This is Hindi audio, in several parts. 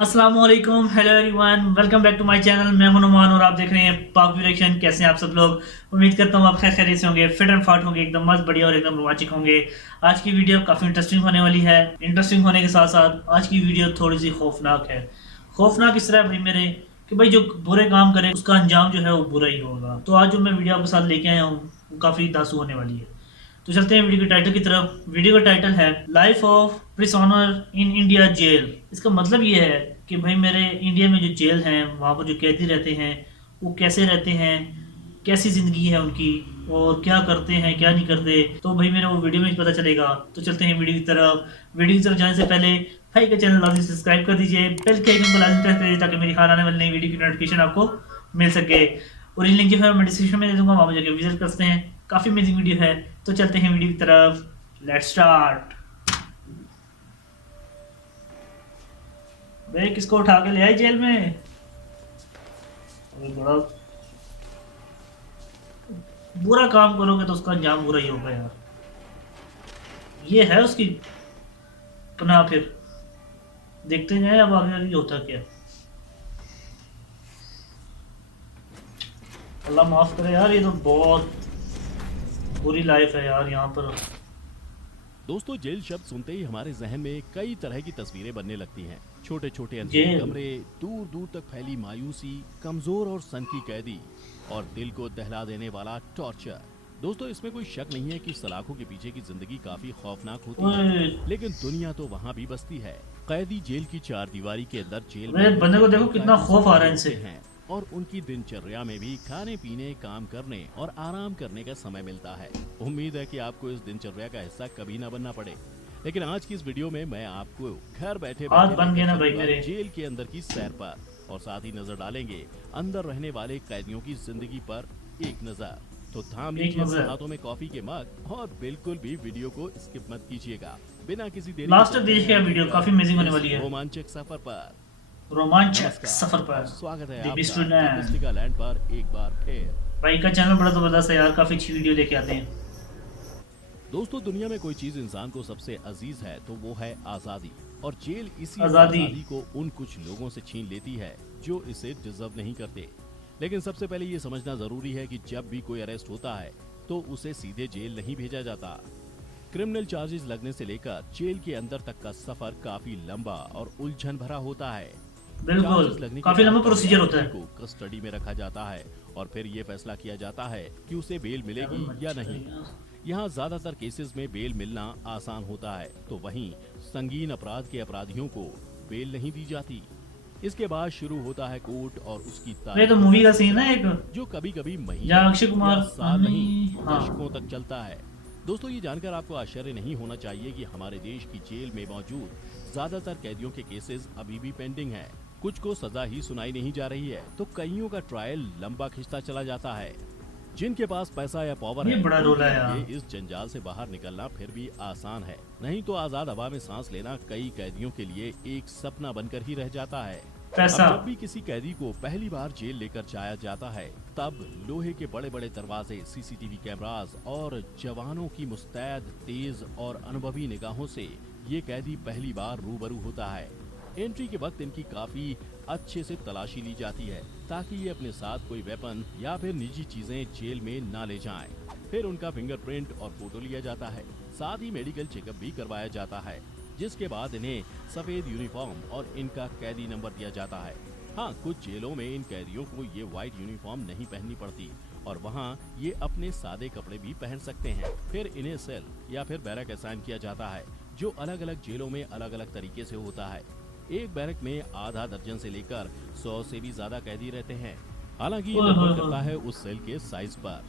अस्सलाम वालेकुम, hello everyone, welcome back to my channel. मैं हूं नुमान और आप देख रहे हैं पाक रिएक्शन। कैसे हैं आप सब लोग? उम्मीद करता हूं आप खैर खैरियत से होंगे, फिट एंड फाट होंगे, एकदम मस्त बढ़िया और एकदम रोमांचक होंगे। आज की वीडियो काफ़ी इंटरेस्टिंग होने वाली है। इंटरेस्टिंग होने के साथ साथ आज की वीडियो थोड़ी सी खौफनाक है। खौफनाक इस तरह है भाई मेरे कि भाई जो बुरे काम करे उसका अंजाम जो है वो बुरा ही होगा। तो आज जो मैं वीडियो आपके साथ लेके आया हूँ वो काफ़ी दासू होने वाली है। तो चलते हैं वीडियो के टाइटल की तरफ। वीडियो का टाइटल है life of prisoner in India jail. इसका मतलब ये है कि भाई मेरे इंडिया में जो जेल हैं वहाँ पर जो कैदी रहते हैं वो कैसे रहते हैं, कैसी ज़िंदगी है उनकी, और क्या करते हैं क्या नहीं करते। तो भाई मेरे वो वीडियो में ही पता चलेगा। तो चलते हैं वीडियो की तरफ। वीडियो की तरफ जाने से पहले भाई का चैनल लाजमी सब्सक्राइब कर दीजिए, बेल के आइकन को लाजमी प्रेस कर दीजिए ताकि मेरी हाल आने वाली नई वीडियो की नोटिफिकेशन आपको मिल सके। और इन लिंक जो है मैं डिस्क्रिप्शन में दे दूंगा, वहाँ पर जाकर विजिट करते हैं। काफ़ी अमेजिंग वीडियो है। तो चलते हैं वीडियो की तरफ। Let's start. भाई किसको उठा के ले आई जेल में? अरे बड़ा बुरा काम करोगे तो उसका अंजाम बुरा ही होगा यार। ये है उसकी पनाह। फिर देखते जाए अब आगे आगे होता क्या। अल्लाह माफ करे यार, ये तो बहुत बुरी लाइफ है यार यहाँ पर। दोस्तों, जेल शब्द सुनते ही हमारे जहन में कई तरह की तस्वीरें बनने लगती हैं। छोटे छोटे अंधेरे जेल। कमरे, दूर दूर तक फैली मायूसी, कमजोर और सनकी कैदी और दिल को दहला देने वाला टॉर्चर। दोस्तों, इसमें कोई शक नहीं है कि सलाखों के पीछे की जिंदगी काफी खौफनाक होती है, ओए, लेकिन दुनिया तो वहाँ भी बसती है। कैदी जेल की चारदीवारी के अंदर जेल में अरे बंदे को देखो कितना बाकायदों से खौफ आ रहा बंद है होते इनसे। हैं और उनकी दिनचर्या में भी खाने पीने, काम करने और आराम करने का समय मिलता है। उम्मीद है कि आपको इस दिनचर्या का हिस्सा कभी ना बनना पड़े। लेकिन आज की इस वीडियो में मैं आपको घर बैठे हाथ बैठे बन गए लेकर ना भाई चलूंगा मेरे। जेल के अंदर की सैर पर, और साथ ही नजर डालेंगे अंदर रहने वाले कैदियों की जिंदगी पर एक नजर। तो थाम एक लीजिए अपने नजर। हाथों में कॉफी के मग और बिल्कुल भी वीडियो को स्किप मत कीजिएगा। बिना किसी देरी के लास्ट तक चलते हैं देखिए आगे वीडियो, काफी बढ़ अमेजिंग होने इस वाली है। रोमांचक सफर पर। रोमांचक नमस्कार सफर और पर। स्वागत है द आपका द स्टूडेंट। मिस्टिका लैंड पर एक बार फिर। भाई का चैनल बड़ा जबरदस्त है यार, काफी अच्छी वीडियो लेके आते हैं। दोस्तों, दुनिया में कोई चीज इंसान को सबसे अजीज है तो वो है आजादी, और जेल इसी आजादी। आजादी को उन कुछ लोगों से छीन लेती है जो इसे डिजर्व नहीं करते। लेकिन सबसे पहले ये समझना जरूरी है कि जब भी कोई अरेस्ट होता है तो उसे सीधे जेल नहीं भेजा जाता। क्रिमिनल चार्जेस लगने से लेकर जेल के अंदर तक का सफर काफी लंबा और उलझन भरा होता है। बिल्कुल। चार्जेस लगने के काफी बाद लंबा पहले प्रोसीजर होता आरोपी है। को कस्टडी में रखा जाता है और फिर ये फैसला किया जाता है कि उसे बेल क्या भाई मिलेगी या मच्छर नहीं। है यार। यहाँ ज्यादातर केसेस में बेल मिलना आसान होता है, तो वहीं संगीन अपराध के अपराधियों को बेल नहीं दी जाती। इसके बाद शुरू होता है कोर्ट और उसकी ये तो तारीखों का मूवी का सीन है सिलसिला, एक, जो कभी कभी महीनों जहाँ अक्षय या कुमार साल नहीं, हाँ। दशकों तक चलता है। दोस्तों, ये जानकर आपको आश्चर्य नहीं होना चाहिए कि हमारे देश की जेल में मौजूद ज्यादातर कैदियों के केसेस अभी भी पेंडिंग हैं। कुछ को सजा ही सुनाई नहीं जा रही है, तो कईयों का ट्रायल लंबा खिंचता चला जाता है। जिनके पास पैसा या पावर ये है बड़ा रोल उनके है लिए यार। इस जंजाल से बाहर निकलना फिर भी आसान है, नहीं तो आजाद हवा में सांस लेना कई कैदियों के लिए एक सपना बनकर ही रह जाता है। अब पैसा। जब भी किसी कैदी को पहली बार जेल लेकर जाया जाता है, तब लोहे के बड़े बड़े दरवाजे, सीसीटीवी कैमरास और जवानों की मुस्तैद, तेज और अनुभवी निगाहों से ये कैदी पहली बार रूबरू होता है। एंट्री के वक्त इनकी काफी अच्छे से तलाशी ली जाती है ताकि ये अपने साथ कोई वेपन या फिर निजी चीजें जेल में ना ले जाएं। फिर उनका फिंगरप्रिंट और फोटो लिया जाता है, साथ ही मेडिकल चेकअप भी करवाया जाता है, जिसके बाद इन्हें सफेद यूनिफॉर्म और इनका कैदी नंबर दिया जाता है। हाँ, कुछ जेलों में इन कैदियों को ये व्हाइट यूनिफॉर्म नहीं पहननी पड़ती और वहाँ ये अपने सादे कपड़े भी पहन सकते हैं। फिर इन्हें सेल या फिर बैरक असाइन किया जाता है, जो अलग अलग जेलों में अलग अलग तरीके से होता है। एक बैरक में आधा दर्जन से लेकर 100 से भी ज्यादा कैदी रहते हैं। हालांकि ये ओए होए निर्भर होए। करता है उस सेल के साइज पर।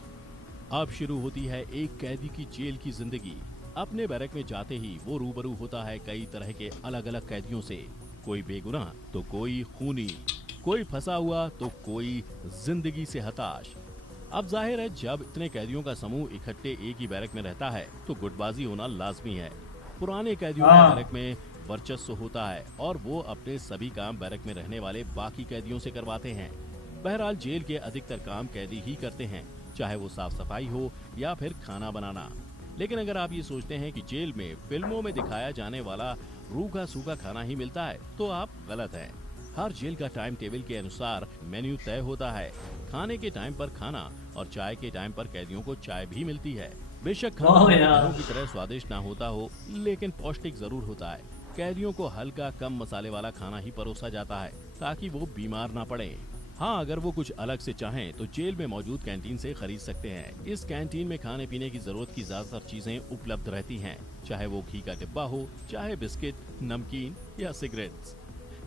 अब शुरू होती है एक कैदी की जेल की जिंदगी। अपने बैरक में जाते ही वो रूबरू होता है कई तरह के अलग अलग कैदियों से। कोई बेगुनाह तो कोई खूनी, कोई फंसा हुआ तो कोई जिंदगी से हताश। अब जाहिर है, जब इतने कैदियों का समूह इकट्ठे एक ही बैरक में रहता है तो गुटबाजी होना लाजमी है। पुराने कैदियों का हाँ। बैरक में वर्चस्व होता है और वो अपने सभी काम बैरक में रहने वाले बाकी कैदियों से करवाते हैं। बहरहाल, जेल के अधिकतर काम कैदी ही करते हैं, चाहे वो साफ सफाई हो या फिर खाना बनाना। लेकिन अगर आप ये सोचते हैं कि जेल में फिल्मों में दिखाया जाने वाला रूखा सूखा खाना ही मिलता है, तो आप गलत हैं। हर जेल का टाइम टेबल के अनुसार मेन्यू तय होता है। खाने के टाइम पर खाना और चाय के टाइम पर कैदियों को चाय भी मिलती है। बेशक खाना वाह हमारे यार। घरों की तरह स्वादिष्ट ना होता हो, लेकिन पौष्टिक जरूर होता है। कैदियों को हल्का कम मसाले वाला खाना ही परोसा जाता है ताकि वो बीमार ना पड़े। हाँ, अगर वो कुछ अलग से चाहें तो जेल में मौजूद कैंटीन से खरीद सकते हैं। इस कैंटीन में खाने पीने की जरूरत की ज्यादातर चीजें उपलब्ध रहती हैं, चाहे वो घी का डिब्बा हो, चाहे बिस्किट, नमकीन या सिगरेट्स।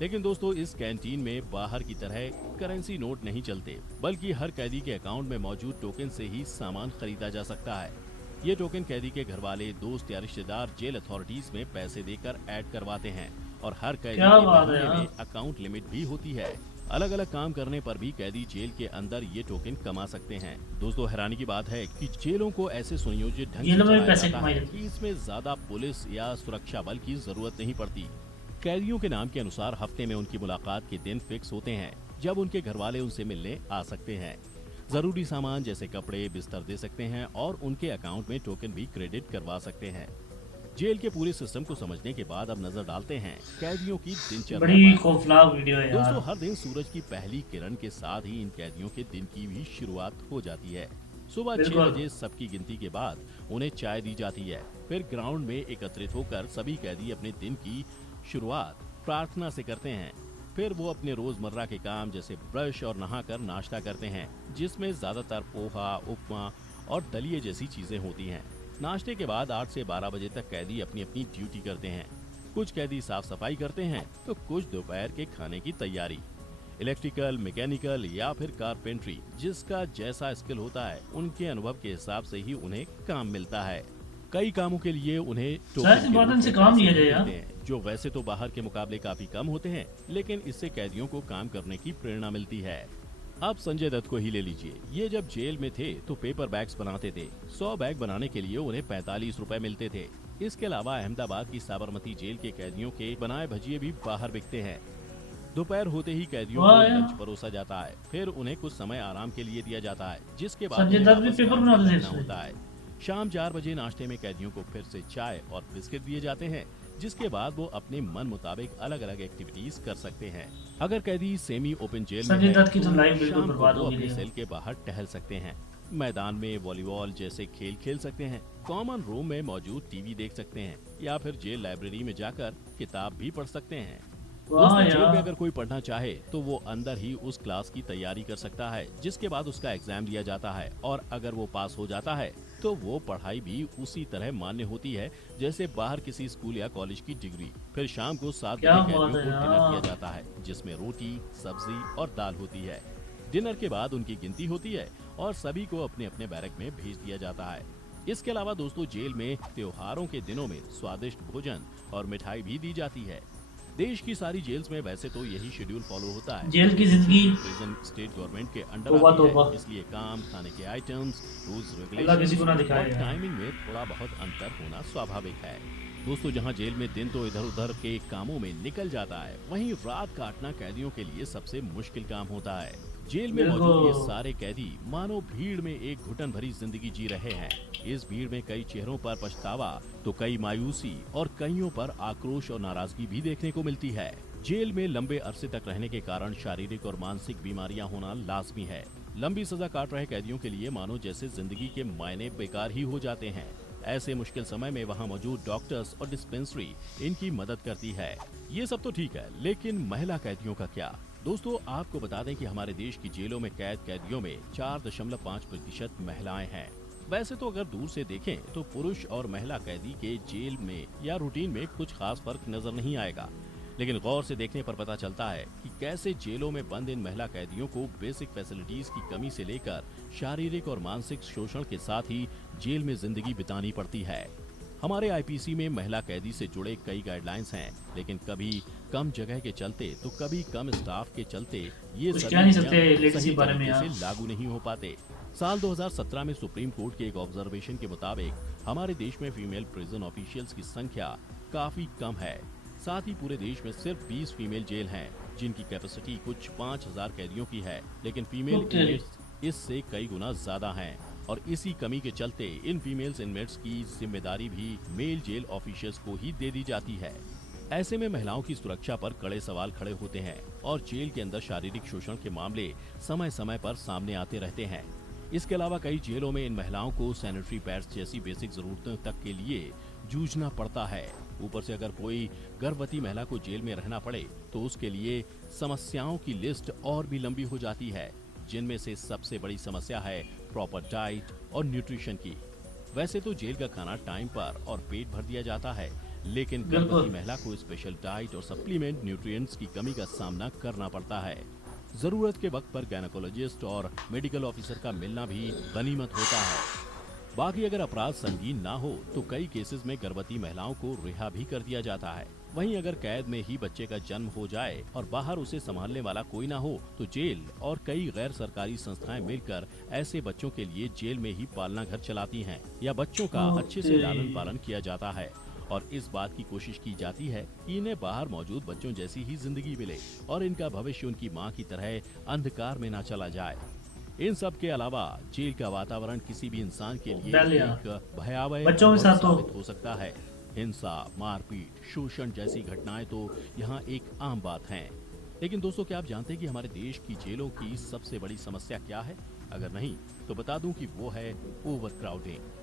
लेकिन दोस्तों, इस कैंटीन में बाहर की तरह करेंसी नोट नहीं चलते, बल्कि हर कैदी के अकाउंट में मौजूद टोकन से ही सामान खरीदा जा सकता है। ये टोकन कैदी के घर वाले, दोस्त या रिश्तेदार जेल अथॉरिटीज में पैसे देकर ऐड करवाते हैं और हर कैदी क्या के बात है महीने यार। में अकाउंट लिमिट भी होती है। अलग अलग काम करने पर भी कैदी जेल के अंदर ये टोकन कमा सकते हैं। दोस्तों, हैरानी की बात है कि जेलों को ऐसे सुनियोजित ढंग से जेलों में भी चलाया पैसे जाता कमाए है जाते कि इसमें ज्यादा पुलिस या सुरक्षा बल की जरूरत नहीं पड़ती। कैदियों के नाम के अनुसार हफ्ते में उनकी मुलाकात के दिन फिक्स होते हैं, जब उनके घर वाले उनसे मिलने आ सकते हैं। जरूरी सामान जैसे कपड़े, बिस्तर दे सकते हैं और उनके अकाउंट में टोकन भी क्रेडिट करवा सकते हैं। जेल के पूरे सिस्टम को समझने के बाद अब नजर डालते हैं कैदियों की दिनचर्या बड़ी पर। खौफनाक वीडियो है यार। दोस्तों, हर दिन सूरज की पहली किरण के साथ ही इन कैदियों के दिन की भी शुरुआत हो जाती है। सुबह 6 बिल्कुल। बजे सबकी गिनती के बाद उन्हें चाय दी जाती है। फिर ग्राउंड में एकत्रित होकर सभी कैदी अपने दिन की शुरुआत प्रार्थना से करते हैं। फिर वो अपने रोजमर्रा के काम जैसे ब्रश और नहाकर नाश्ता करते हैं, जिसमें ज्यादातर पोहा, उपमा और दलिए जैसी चीजें होती हैं। नाश्ते के बाद 8 से 12 बजे तक कैदी अपनी अपनी ड्यूटी करते हैं। कुछ कैदी साफ सफाई करते हैं तो कुछ दोपहर के खाने की तैयारी। इलेक्ट्रिकल, मैकेनिकल या फिर कारपेंट्री, जिसका जैसा स्किल होता है उनके अनुभव के हिसाब से ही उन्हें काम मिलता है। कई कामों के लिए उन्हें टोकन सर, के बात रूप इनसे में काम पैसे लिया भी जाए यार। मिलते हैं, जो वैसे तो बाहर के मुकाबले काफी कम होते हैं, लेकिन इससे कैदियों को काम करने की प्रेरणा मिलती है। अब संजय दत्त को ही ले लीजिए। ये जब जेल में थे तो पेपर बैग्स बनाते थे। 100 बैग बनाने के लिए उन्हें 45 रुपए मिलते थे। इसके अलावा अहमदाबाद की साबरमती जेल के कैदियों के बनाए भजिए भी बाहर बिकते हैं। दोपहर होते ही कैदियों को वाह यार। लंच परोसा जाता है। फिर उन्हें कुछ समय आराम के लिए दिया जाता है, जिसके बाद संजय उन्हें दत्त भी वापस पेपर काम बनाते पे थे लगना इसमें। होता है। शाम 4 बजे नाश्ते में कैदियों को फिर से चाय और बिस्किट दिए जाते हैं, जिसके बाद वो अपने मन मुताबिक अलग अलग एक्टिविटीज कर सकते हैं। अगर कैदी सेमी ओपन जेल में संजय है दत्त की तो तो लाइफ बिल्कुल शाम को बर्बाद वो हो अपने गई सेल के बाहर टहल सकते हैं। मैदान में वॉलीबॉल जैसे खेल खेल सकते हैं। कॉमन रूम में मौजूद टीवी देख सकते हैं या फिर जेल लाइब्रेरी में जाकर किताब भी पढ़ सकते हैं। वाह दोस्तों, जेल में यार। अगर कोई पढ़ना चाहे तो वो अंदर ही उस क्लास की तैयारी कर सकता है, जिसके बाद उसका एग्जाम दिया जाता है और अगर वो पास हो जाता है तो वो पढ़ाई भी उसी तरह मान्य होती है जैसे बाहर किसी स्कूल या कॉलेज की डिग्री। फिर शाम को 7 क्या बजे बात कैदियों है को डिनर यार। दिया जाता है, जिसमें रोटी, सब्जी और दाल होती है। डिनर के बाद उनकी गिनती होती है और सभी को अपने अपने बैरक में भेज दिया जाता है। इसके अलावा दोस्तों, जेल में त्योहारों के दिनों में स्वादिष्ट भोजन और मिठाई भी दी जाती है। देश की सारी जेल्स में वैसे तो यही शेड्यूल फॉलो होता है। जेल की जिंदगी प्रिजन स्टेट गवर्नमेंट के अंडर तौबा आती है, तौबा। इसलिए काम, खाने के आइटम्स, रूल्स, अल्लाह किसी को ना रेगुलेशंस दिखाए और यार। टाइमिंग में थोड़ा बहुत अंतर होना स्वाभाविक है। दोस्तों, जहां जेल में दिन तो इधर उधर के कामों में निकल जाता है, वहीं रात काटना कैदियों के लिए सबसे मुश्किल काम होता है। जेल में मौजूद ये बिल्कुल। सारे कैदी मानो भीड़ में एक घुटन भरी जिंदगी जी रहे हैं। इस भीड़ में कई चेहरों पर पछतावा तो कई मायूसी और कईयों पर आक्रोश और नाराजगी भी देखने को मिलती है। जेल में लंबे अरसे तक रहने के कारण शारीरिक और मानसिक बीमारियां होना लाजमी है। लंबी सजा काट रहे कैदियों के लिए मानो जैसे जिंदगी के मायने बेकार ही हो जाते हैं। ऐसे मुश्किल समय में वहां मौजूद डॉक्टर्स और डिस्पेंसरी इनकी मदद करती है। ये सब तो ठीक है, लेकिन महिला कैदियों का क्या? दोस्तों, आपको बता दें कि हमारे देश की जेलों में कैद कैदियों में 4.5% महिलाएं हैं। वैसे तो अगर दूर से देखें तो पुरुष और महिला कैदी के जेल में या रूटीन में कुछ खास फर्क नजर नहीं आएगा, लेकिन गौर से देखने पर पता चलता है कि कैसे जेलों में बंद इन महिला कैदियों को बेसिक फैसिलिटीज की कमी से लेकर शारीरिक और मानसिक शोषण के साथ ही जेल में जिंदगी बितानी पड़ती है। हमारे आईपीसी में महिला कैदी से जुड़े कई गाइडलाइंस हैं, लेकिन कभी कम जगह के चलते तो कभी कम स्टाफ के चलते ये कुछ सभी कह नहीं नियम सकते लेडीज सही के बारे में तरीके यार। से लागू नहीं हो पाते। साल 2017 में सुप्रीम कोर्ट के एक ऑब्जर्वेशन के मुताबिक हमारे देश में फीमेल प्रिजन ऑफिशियल्स की संख्या काफी कम है। साथ ही पूरे देश में सिर्फ 20 फीमेल जेल हैं, जिनकी कैपेसिटी कुछ 5000 कैदियों की है, लेकिन फीमेल ओके। इनमेट्स इससे कई गुना ज्यादा हैं और इसी कमी के चलते इन फीमेल्स इनमेट्स की जिम्मेदारी भी मेल जेल ऑफिसर्स को ही दे दी जाती है। ऐसे में महिलाओं की सुरक्षा पर कड़े सवाल खड़े होते हैं और जेल के अंदर शारीरिक शोषण के मामले समय समय पर सामने आते रहते हैं। इसके अलावा कई जेलों में इन महिलाओं को सैनिटरी पैड्स जैसी बेसिक जरूरतों तक के लिए जूझना पड़ता है। ऊपर से अगर कोई गर्भवती महिला को जेल में रहना पड़े तो उसके लिए समस्याओं की लिस्ट और भी लंबी हो जाती है, जिनमें से सबसे बड़ी समस्या है प्रॉपर डाइट और न्यूट्रिशन की। वैसे तो जेल का खाना टाइम पर और पेट भर दिया जाता है, लेकिन गर्भवती महिला को स्पेशल डाइट और सप्लीमेंट न्यूट्रिएंट्स की कमी का सामना करना पड़ता है। जरूरत के वक्त पर गायनेकोलॉजिस्ट और मेडिकल ऑफिसर का मिलना भी गनीमत होता है। बाकी अगर अपराध संगीन ना हो तो कई केसेस में गर्भवती महिलाओं को रिहा भी कर दिया जाता है। वहीं अगर कैद में ही बच्चे का जन्म हो जाए और बाहर उसे संभालने वाला कोई ना हो तो जेल और कई गैर सरकारी संस्थाएं मिलकर ऐसे बच्चों के लिए जेल में ही पालना घर चलाती हैं या बच्चों का अच्छे से लालन पालन किया जाता है और इस बात की कोशिश की जाती है कि इन्हें बाहर मौजूद बच्चों जैसी ही जिंदगी मिले और इनका भविष्य उनकी माँ की तरह अंधकार में न चला जाए। इन सब के अलावा जेल का वातावरण किसी भी इंसान के लिए एक भयावह साबित हो सकता है। हिंसा, मारपीट, शोषण जैसी घटनाएं तो यहाँ एक आम बात हैं। लेकिन दोस्तों, क्या आप जानते हैं कि हमारे देश की जेलों की सबसे बड़ी समस्या क्या है? अगर नहीं तो बता दूं कि वो है ओवरक्राउडिंग।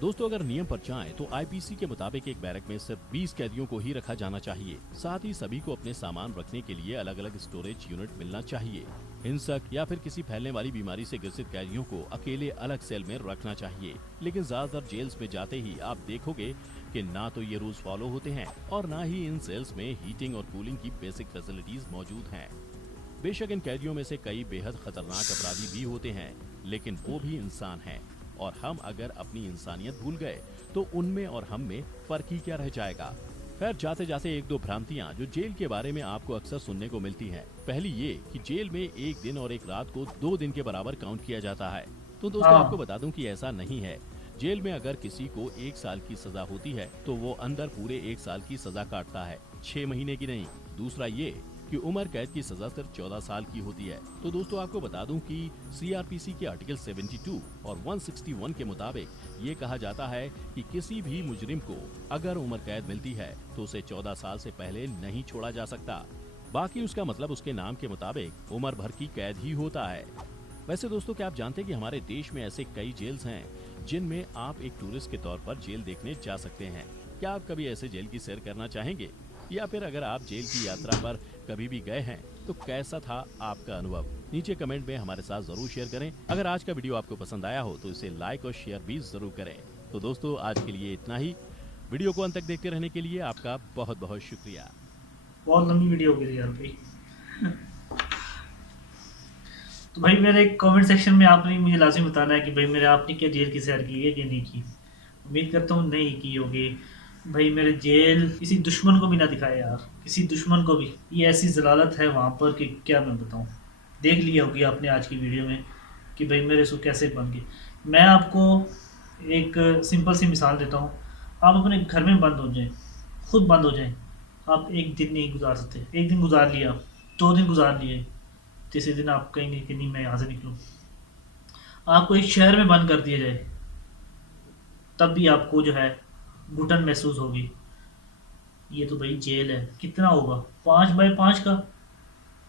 दोस्तों, अगर नियम पर जाएं तो आईपीसी के मुताबिक एक बैरक में सिर्फ 20 कैदियों को ही रखा जाना चाहिए। साथ ही सभी को अपने सामान रखने के लिए अलग अलग स्टोरेज यूनिट मिलना चाहिए। हिंसक या फिर किसी फैलने वाली बीमारी से ग्रसित कैदियों को अकेले अलग सेल में रखना चाहिए। लेकिन ज्यादातर जेल्स में जाते ही आप देखोगे कि ना तो ये रूल्स फॉलो होते हैं और ना ही इन सेल्स में हीटिंग और कूलिंग की बेसिक फैसिलिटीज मौजूद हैं। बेशक इन कैदियों में से कई बेहद खतरनाक अपराधी भी होते हैं, लेकिन वो भी इंसान हैं और हम अगर अपनी इंसानियत भूल गए तो उनमें और हम में फर्क ही क्या रह जाएगा। खैर, जाते जाते एक दो भ्रांतियां जो जेल के बारे में आपको अक्सर सुनने को मिलती हैं। पहली ये कि जेल में एक दिन और एक रात को 2 दिन के बराबर काउंट किया जाता है। तो दोस्तों, आपको बता दूं कि ऐसा नहीं है। जेल में अगर किसी को 1 साल की सजा होती है तो वो अंदर पूरे 1 साल की सजा काटता है, 6 महीने की नहीं। दूसरा ये कि उम्र कैद की सजा सिर्फ 14 साल की होती है। तो दोस्तों, आपको बता दूं कि सीआरपीसी के आर्टिकल 72 और 161 के मुताबिक ये कहा जाता है कि किसी भी मुजरिम को अगर उम्र कैद मिलती है तो उसे 14 साल से पहले नहीं छोड़ा जा सकता। बाकी उसका मतलब उसके नाम के मुताबिक उम्र भर की कैद ही होता है। वैसे दोस्तों, क्या आप जानते हैं कि हमारे देश में ऐसे कई जेल्स हैं जिनमें आप एक टूरिस्ट के तौर पर जेल देखने जा सकते हैं। क्या आप कभी ऐसे जेल की सैर करना चाहेंगे? या फिर अगर आप जेल की यात्रा पर कभी भी गए हैं तो कैसा था आपका अनुभव? नीचे कमेंट में हमारे साथ जरूर शेयर करें। अगर आज का वीडियो आपको पसंद आया हो तो इसे लाइक और शेयर भी जरूर करें। तो दोस्तों, आज के लिए इतना ही। वीडियो को अंत तक देखते रहने के लिए आपका बहुत बहुत शुक्रिया। बहुत लंबी वीडियो हो गई यार भाई। तो भाई मेरे कमेंट सेक्शन में आपने मुझे लाजिम बताना है कि भाई मेरे आपने क्या जेल की सैर की है कि नहीं की। उम्मीद करता हूँ नहीं की होगी। भाई मेरे जेल किसी दुश्मन को भी ना दिखाए यार, किसी दुश्मन को भी। ये ऐसी जलालत है वहाँ पर कि क्या मैं बताऊँ। देख लिया होगी आपने आज की वीडियो में कि भाई मेरे सो कैसे बन गए। मैं आपको एक सिंपल सी मिसाल देता हूँ। आप अपने घर में बंद हो जाएं, खुद बंद हो जाएं, आप एक दिन नहीं गुजार सकते। एक दिन गुजार लिया, 2 दिन गुजार लिए, तीसरे दिन आप कहेंगे कि नहीं मैं यहाँ से निकलूँ। आपको एक शहर में बंद कर दिया जाए तब भी आपको जो है घुटन महसूस होगी। ये तो भाई जेल है। कितना होगा? 5 बाय 5 का,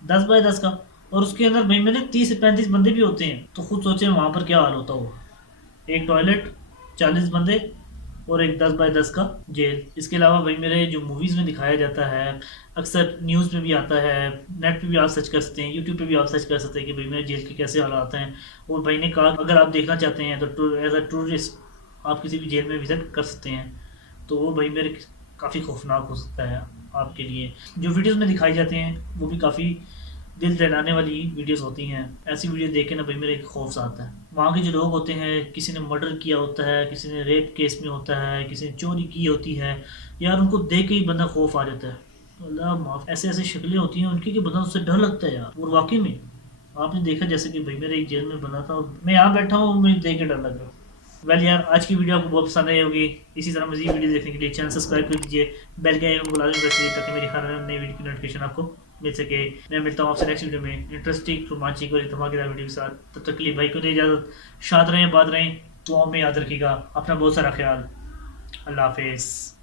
10 बाय 10 का, और उसके अंदर भाई मेरे 30 से 35 बंदे भी होते हैं। तो खुद सोचें वहाँ पर क्या हाल होता होगा। एक टॉयलेट, 40 बंदे और एक 10 बाय 10 का जेल। इसके अलावा भाई मेरे जो मूवीज़ में दिखाया जाता है, अक्सर न्यूज़ में भी आता है, नेट पे भी आप सर्च कर सकते हैं, यूट्यूब पे भी आप सर्च कर सकते हैं कि भाई मेरे जेल के कैसे हालात हैं। और भाई ने कहा अगर आप देखना चाहते हैं तो एज अ टूरिस्ट आप किसी भी जेल में विज़िट कर सकते हैं। तो वो भाई मेरे काफ़ी खौफनाक हो सकता है आपके लिए। जो वीडियोज़ में दिखाई जाते हैं वो भी काफ़ी दिल दहलाने वाली वीडियोस होती हैं। ऐसी वीडियो देख के ना भाई मेरे एक खौफ आता है। वहाँ के जो लोग होते हैं, किसी ने मर्डर किया होता है, किसी ने रेप केस में होता है, किसी ने चोरी की होती है, यार उनको देख के ही बंदा खौफ आ जाता है। अल्लाह माफ़, ऐसे ऐसे शक्लें होती हैं उनकी कि बंदा उससे डर लगता है यार। और वाकई में आपने देखा जैसे कि भाई मेरे एक जेल में बना था और मैं यहाँ बैठा हूँ, मुझे देख के डर लग रहा। वेल यार, आज की वीडियो आपको बहुत पसंद आई होगी। इसी तरह मज़ीद वीडियो देखने के लिए चैनल सब्सक्राइब कर दीजिए, बेल के आइकन को लाजमी प्रेस कीजिए ताकि मेरी हर नई वीडियो की नोटिफिकेशन आपको मिल सके। मैं मिलता हूँ आपसे नेक्स्ट वीडियो में इंटरेस्टिंग, रोमांचिक और धमाकेदार वीडियो के साथ। तब तक के लिए भाई को दे इजाज़त। शाद रहें, बात रहें, दुआओं में याद रखिएगा। अपना बहुत सारा ख्याल। अल्लाह हाफिज़।